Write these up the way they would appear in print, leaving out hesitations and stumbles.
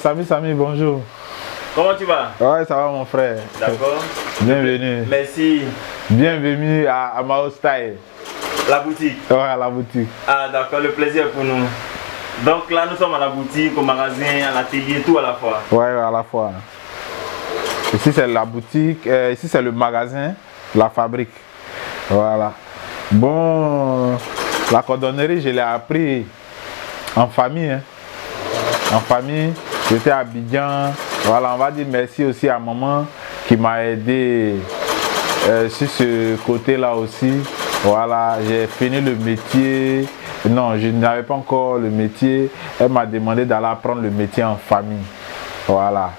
Samy, bonjour. Comment tu vas? Ouais, ça va mon frère. D'accord. Bienvenue. Merci. Bienvenue à Mao Style. La boutique? Ouais, à la boutique. Ah d'accord, le plaisir est pour nous. Donc là, nous sommes à la boutique, au magasin, à l'atelier, tout à la fois. Ouais, à la fois. Ici, c'est la boutique. Ici, c'est le magasin, la fabrique. Voilà. Bon, la cordonnerie, je l'ai appris en famille. Hein. En famille, j'étais à Abidjan. Voilà, on va dire merci aussi à maman qui m'a aidé sur ce côté-là aussi. Voilà, j'ai fini le métier. Non, je n'avais pas encore le métier. Elle m'a demandé d'aller apprendre le métier en famille. Voilà.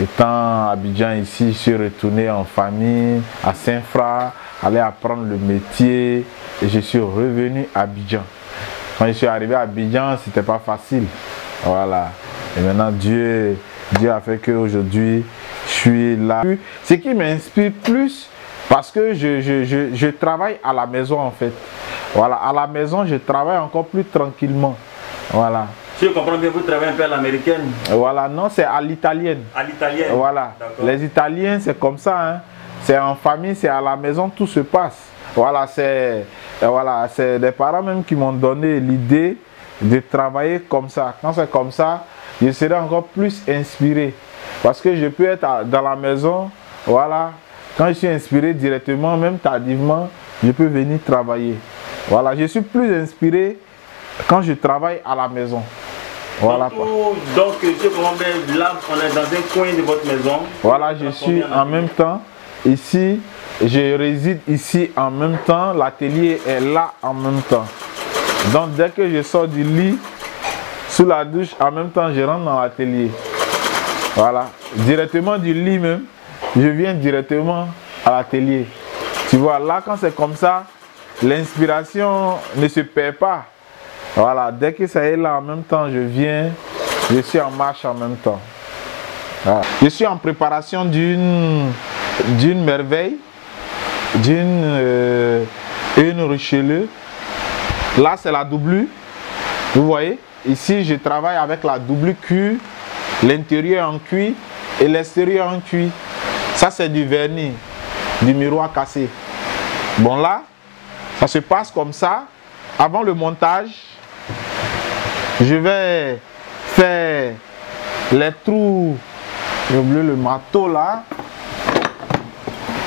Étant à Abidjan ici, je suis retourné en famille à Saint-Fra, aller apprendre le métier et je suis revenu à Abidjan. Quand je suis arrivé à Abidjan, c'était pas facile. Voilà. Et maintenant, Dieu a fait qu'aujourd'hui, je suis là. Ce qui m'inspire plus, parce que je travaille à la maison en fait. Voilà, à la maison, je travaille encore plus tranquillement. Voilà. Si je comprends bien, vous travaillez un peu à l'américaine? Voilà, non, c'est à l'italienne. À l'italienne? Voilà. Les Italiens, c'est comme ça. Hein. C'est en famille, c'est à la maison, tout se passe. Voilà, c'est des parents même qui m'ont donné l'idée de travailler comme ça. Quand c'est comme ça, je serai encore plus inspiré. Parce que je peux être dans la maison, voilà. Quand je suis inspiré directement, même tardivement, je peux venir travailler. Voilà, je suis plus inspiré quand je travaille à la maison. Voilà. Donc, je comprends bien, là, on est dans un coin de votre maison. Voilà, je suis en même temps ici. Je réside ici en même temps. L'atelier est là en même temps. Donc, dès que je sors du lit, sous la douche, en même temps, je rentre dans l'atelier. Voilà. Directement du lit même, je viens directement à l'atelier. Tu vois, là, quand c'est comme ça, l'inspiration ne se perd pas. Voilà. Dès que ça est là en même temps, je viens, je suis en marche en même temps. Voilà. Je suis en préparation d'une merveille, une Richelieu. Là, c'est la doublure. Vous voyez, ici, je travaille avec la double cuir, l'intérieur en cuir et l'extérieur en cuir. Ça, c'est du vernis, du miroir cassé. Bon, là, ça se passe comme ça. Avant le montage, je vais faire les trous. J'ai oublié le marteau là.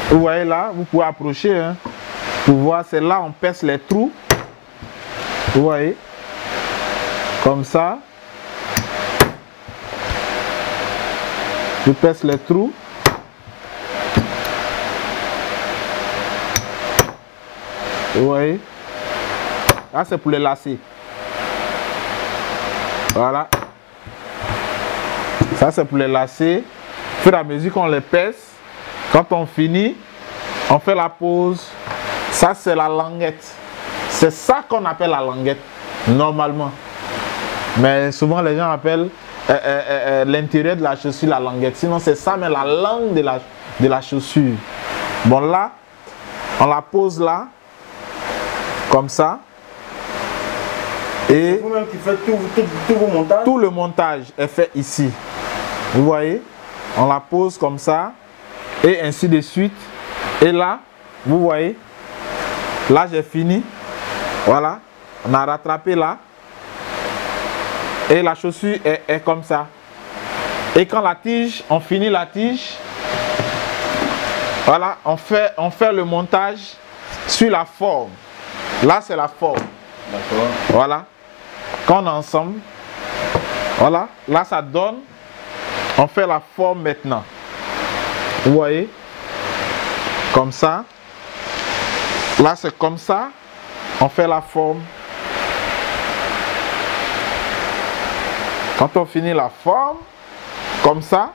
Vous voyez là, vous pouvez approcher. Hein, pour voir, c'est là on perce les trous. Vous voyez, comme ça. Je perce les trous. Vous voyez, là c'est pour les lacets. Voilà. Ça c'est pour les lacets. Au fur et à mesure qu'on les perce, quand on finit, on fait la pause. Ça c'est la languette. C'est ça qu'on appelle la languette, normalement. Mais souvent les gens appellent l'intérieur de la chaussure la languette. Sinon c'est ça, mais la langue de la chaussure. Bon là, on la pose là, comme ça. Et vous-même qui faites tout vos montages? Tout le montage est fait ici. Vous voyez, on la pose comme ça. Et ainsi de suite. Et là, vous voyez, là j'ai fini. Voilà, on a rattrapé là. Et la chaussure est comme ça. Et quand la tige, on finit la tige. Voilà, on fait le montage sur la forme. Là, c'est la forme. D'accord. Voilà. Quand on est ensemble, voilà, là ça donne. On fait la forme maintenant. Vous voyez? Comme ça. Là, c'est comme ça. On fait la forme. Quand on finit la forme, comme ça.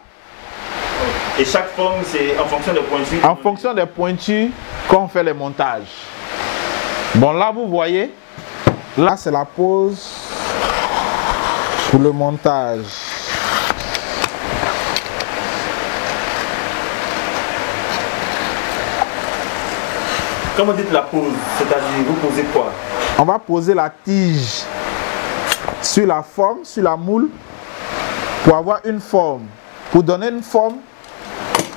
Et chaque forme, c'est en fonction des pointures? En fonction des pointures qu'on fait les montages. Bon, là, vous voyez. Là, c'est la pose pour le montage. Quand vous dites la pose, c'est-à-dire vous posez quoi? On va poser la tige sur la forme, sur la moule. pour avoir une forme, pour donner une forme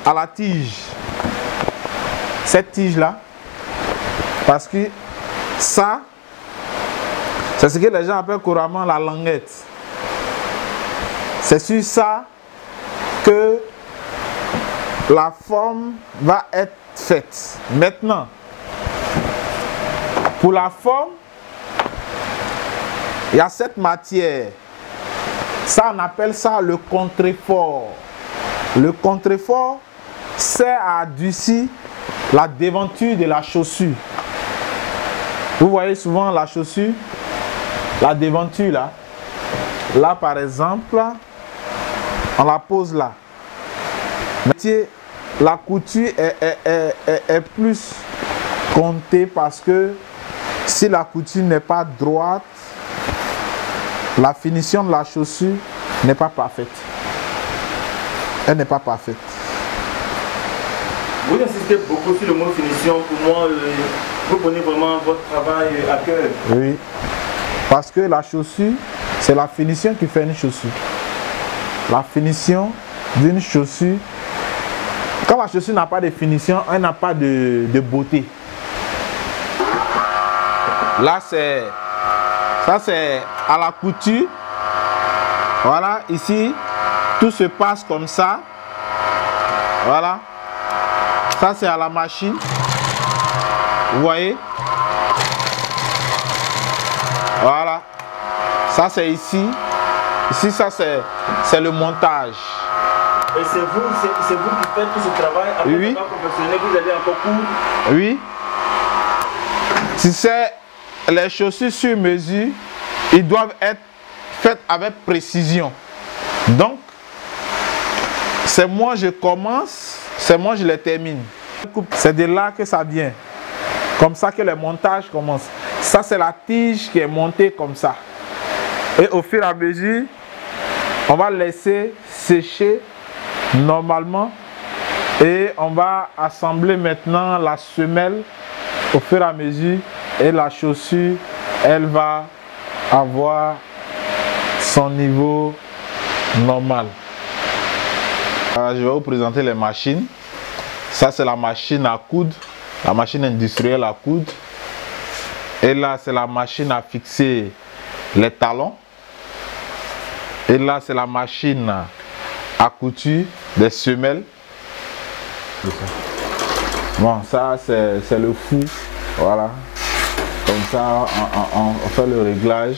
à la tige. Cette tige-là, parce que ça, c'est ce que les gens appellent couramment la languette. C'est sur ça que la forme va être faite. Maintenant, pour la forme, il y a cette matière. Ça, on appelle ça le contrefort. Le contrefort sert à adoucir la devanture de la chaussure. Vous voyez souvent la chaussure, la devanture là. Là, par exemple, on la pose là. La couture est plus comptée parce que si la couture n'est pas droite, la finition de la chaussure n'est pas parfaite. Elle n'est pas parfaite. Vous insistez beaucoup sur le mot finition. Pour moi, vous prenez vraiment votre travail à cœur. Oui, parce que la chaussure, c'est la finition qui fait une chaussure. La finition d'une chaussure, quand la chaussure n'a pas de finition, elle n'a pas de beauté. Là, ça c'est à la couture. Voilà, ici, tout se passe comme ça. Voilà. Ça, c'est à la machine. Vous voyez? Voilà. Ça, c'est ici. Ici, ça, c'est le montage. Et c'est vous qui faites tout ce travail avec oui. un professionnel, vous avez encore cours? Oui. Si c'est les chaussures sur mesure, ils doivent être faites avec précision. Donc, c'est moi je commence, c'est moi je les termine. C'est de là que ça vient. Comme ça que le montage commence. Ça, c'est la tige qui est montée comme ça. Et au fur et à mesure, on va laisser sécher normalement. Et on va assembler maintenant la semelle au fur et à mesure. Et la chaussure, elle va avoir son niveau normal. Alors, je vais vous présenter les machines. Ça, c'est la machine à coudre, la machine industrielle à coudre. Et là, c'est la machine à fixer les talons. Et là, c'est la machine à couture des semelles. Bon, ça, c'est le fou. Voilà. Comme ça, on fait le réglage.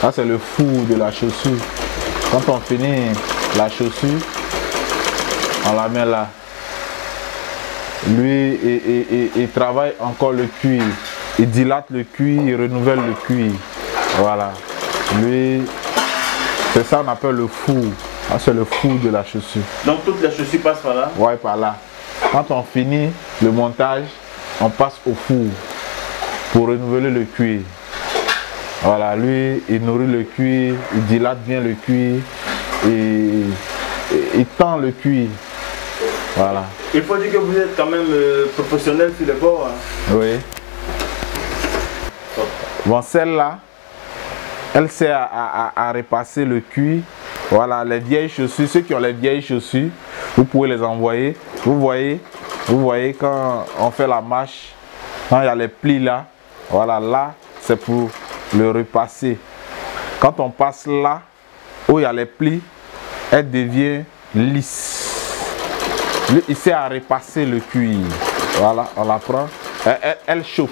Ça, c'est le fou de la chaussure. Quand on finit la chaussure, on la met là. Lui, il travaille encore le cuir. Il dilate le cuir, il renouvelle le cuir. Voilà. Lui, c'est ça qu'on appelle le four. Ah, c'est le four de la chaussure. Donc toute la chaussure passe par là? Ouais, par là. Quand on finit le montage, on passe au four pour renouveler le cuir. Voilà, lui, il nourrit le cuir, il dilate bien le cuir, et il tend le cuir. Voilà. Il faut dire que vous êtes quand même professionnel sur le bord. Hein? Oui. Bon, celle-là, elle sert à repasser le cuir. Voilà, les vieilles chaussures, ceux qui ont les vieilles chaussures, vous pouvez les envoyer. Vous voyez quand on fait la marche, quand il y a les plis là, voilà, là, c'est pour le repasser. Quand on passe là, où il y a les plis, elle devient lisse. Il sert à repasser le cuir. Voilà, on la prend. Elle chauffe.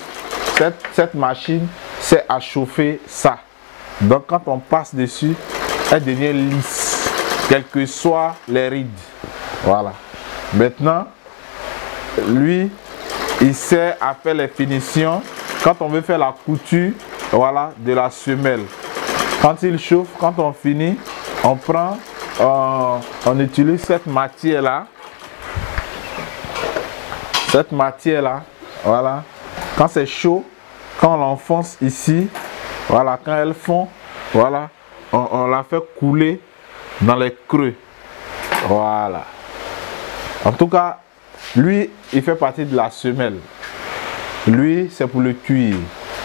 Cette machine sert à chauffer ça. Donc quand on passe dessus, elle devient lisse, quelles que soient les rides. Voilà. Maintenant, lui, il sert à faire les finitions. Quand on veut faire la couture, voilà, de la semelle. Quand il chauffe, quand on finit, on prend, on utilise cette matière-là. Cette matière-là, voilà. Quand c'est chaud, quand on l'enfonce ici, voilà, quand elle fond, voilà, on la fait couler dans les creux. Voilà. En tout cas, lui, il fait partie de la semelle. Lui, c'est pour le cuir.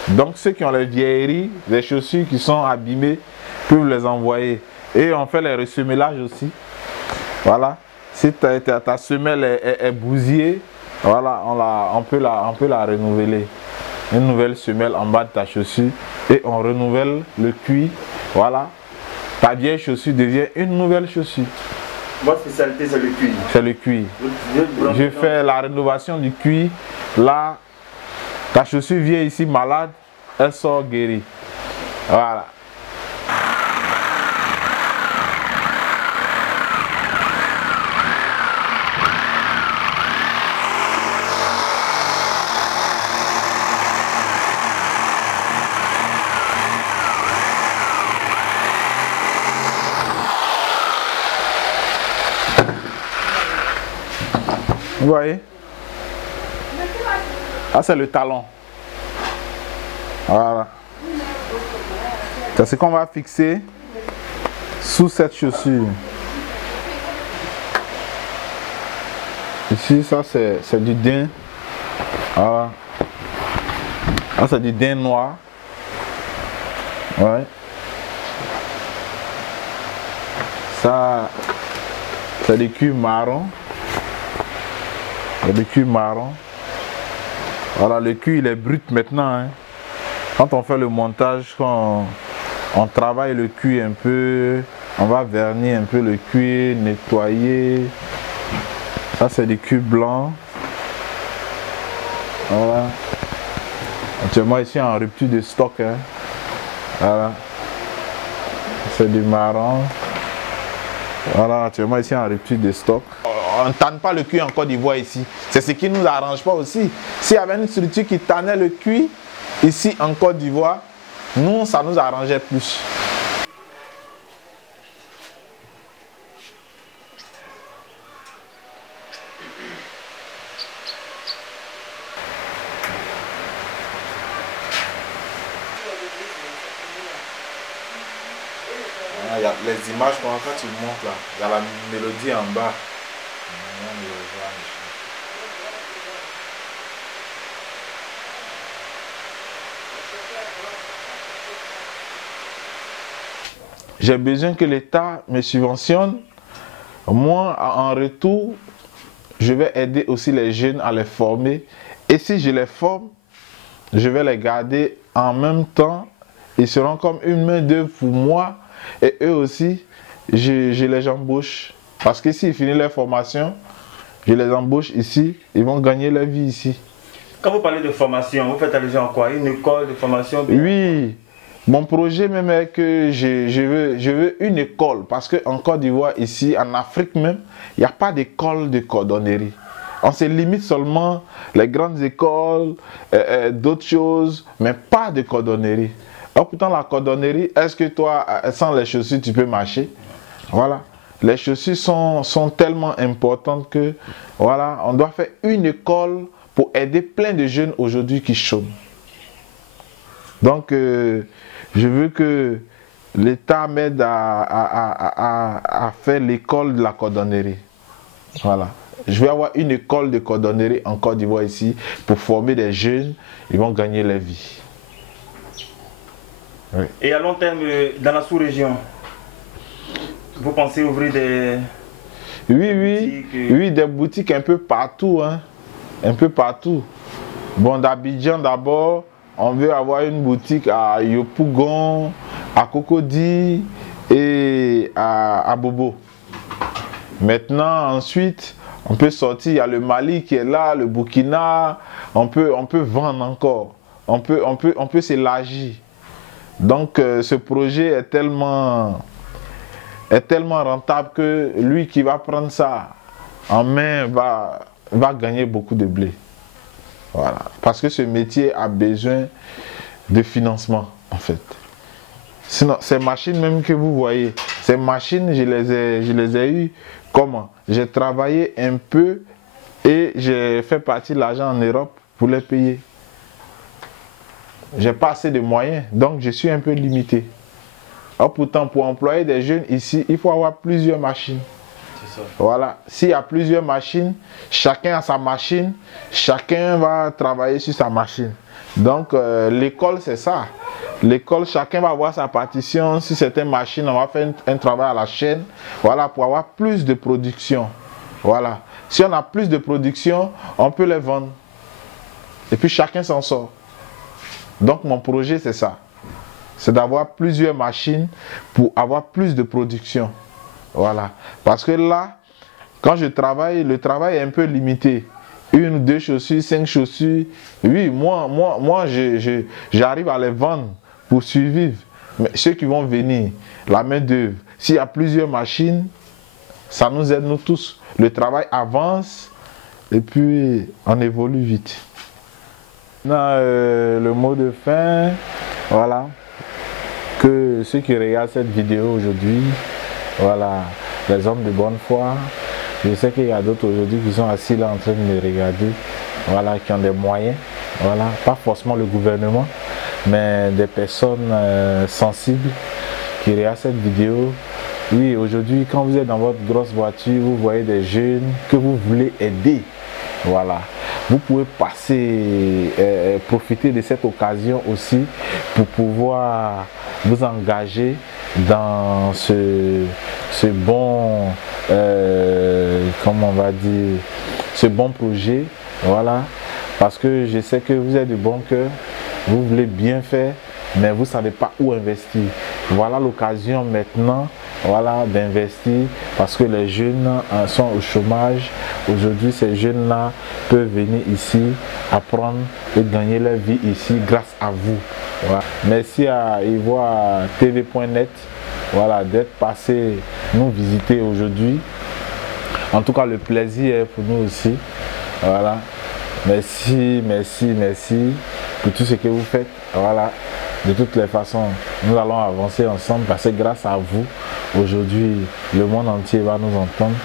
Donc, ceux qui ont les vieilleries, les chaussures qui sont abîmées, peuvent les envoyer. Et on fait les ressemelages aussi. Voilà. Si ta semelle est bousillée, voilà, on peut la renouveler. Une nouvelle semelle en bas de ta chaussure et on renouvelle le cuir. Voilà. Ta vieille chaussure devient une nouvelle chaussure. Votre spécialité, c'est le cuir. C'est le cuir. Je fais la rénovation du cuir. Là, ta chaussure vient ici malade, elle sort guérie. Voilà. Vous voyez? Ah, c'est le talon. Voilà. C'est ce qu'on va fixer sous cette chaussure. Ici, ça c'est du daim. Voilà. Là, c'est du daim noir. Ouais. Ça, c'est du cuir marron. Le cuir marron. Voilà, le cuir il est brut maintenant. Hein. Quand on fait le montage, quand on travaille le cuir un peu, on va vernir un peu le cuir, nettoyer. Ça c'est du cuir blanc. Voilà. Actuellement ici en rupture de stock. Hein. Voilà. C'est du marron. Voilà, actuellement ici en rupture de stock. On ne tanne pas le cuir en Côte d'Ivoire ici. C'est ce qui ne nous arrange pas aussi. S'il y avait une structure qui tannait le cuir ici en Côte d'Ivoire, nous, ça nous arrangeait plus. Il y a les images quand tu montes là, il y a la mélodie en bas. J'ai besoin que l'État me subventionne. Moi, en retour, je vais aider aussi les jeunes à les former. Et si je les forme, je vais les garder en même temps. Ils seront comme une main d'œuvre pour moi. Et eux aussi, je les embauche. Parce que s'ils finissent leur formation, je les embauche ici. Ils vont gagner leur vie ici. Quand vous parlez de formation, vous faites allusion à quoi? Une école de formation? Oui. Mon projet même est que je veux une école. Parce qu'en Côte d'Ivoire, ici, en Afrique même, il n'y a pas d'école de cordonnerie. On se limite seulement les grandes écoles, d'autres choses, mais pas de cordonnerie. Alors pourtant la cordonnerie, est-ce que toi, sans les chaussures, tu peux marcher? Voilà. Les chaussures sont tellement importantes que, voilà, on doit faire une école pour aider plein de jeunes aujourd'hui qui chôment. Donc, je veux que l'État m'aide à faire l'école de la cordonnerie. Voilà. Je vais avoir une école de cordonnerie en Côte d'Ivoire ici pour former des jeunes. Ils vont gagner leur vie. Oui. Et à long terme, dans la sous-région, vous pensez ouvrir des boutiques? Oui, des boutiques un peu partout. Hein. Un peu partout. Bon, d'Abidjan d'abord, on veut avoir une boutique à Yopougon, à Cocody et à Bobo. Maintenant, ensuite, on peut sortir, il y a le Mali qui est là, le Burkina, on peut vendre encore, on peut s'élargir. Donc ce projet est tellement rentable que lui qui va prendre ça en main va gagner beaucoup de blé. Voilà. Parce que ce métier a besoin de financement en fait. Sinon, ces machines même que vous voyez, ces machines, je les ai eues. Comment? J'ai travaillé un peu et j'ai fait partie de l'argent en Europe pour les payer. J'ai pas assez de moyens, donc je suis un peu limité. Alors pourtant, pour employer des jeunes ici, il faut avoir plusieurs machines. C'est ça. Voilà. S'il y a plusieurs machines, chacun a sa machine, chacun va travailler sur sa machine. Donc l'école c'est ça. L'école, chacun va avoir sa partition. Si c'est une machine, on va faire un travail à la chaîne, voilà, pour avoir plus de production. Voilà. Si on a plus de production, on peut les vendre. Et puis chacun s'en sort. Donc mon projet c'est ça. C'est d'avoir plusieurs machines pour avoir plus de production. Voilà. Parce que là, quand je travaille, le travail est un peu limité. 1 ou 2 chaussures, 5 chaussures. Oui, moi j'arrive à les vendre pour survivre. Mais ceux qui vont venir, la main d'œuvre, s'il y a plusieurs machines, ça nous aide nous tous. Le travail avance et puis on évolue vite. Le mot de fin, voilà, que ceux qui regardent cette vidéo aujourd'hui, voilà, les hommes de bonne foi, je sais qu'il y a d'autres aujourd'hui qui sont assis là en train de me regarder, voilà, qui ont des moyens, voilà, pas forcément le gouvernement, mais des personnes sensibles qui regardent cette vidéo. Oui, aujourd'hui, quand vous êtes dans votre grosse voiture, vous voyez des jeunes que vous voulez aider, voilà. Vous pouvez passer, profiter de cette occasion aussi pour pouvoir vous engager dans ce bon, comment on va dire, ce bon projet, voilà, parce que je sais que vous êtes de bon cœur, vous voulez bien faire, mais vous ne savez pas où investir. Voilà l'occasion maintenant, voilà, d'investir, parce que les jeunes sont au chômage. Aujourd'hui, ces jeunes-là peuvent venir ici, apprendre et gagner leur vie ici grâce à vous. Voilà. Merci à ivoiretv.net, voilà, d'être passé nous visiter aujourd'hui. En tout cas, le plaisir est pour nous aussi. Voilà. Merci, merci, merci pour tout ce que vous faites. Voilà. De toutes les façons, nous allons avancer ensemble parce que grâce à vous, aujourd'hui, le monde entier va nous entendre.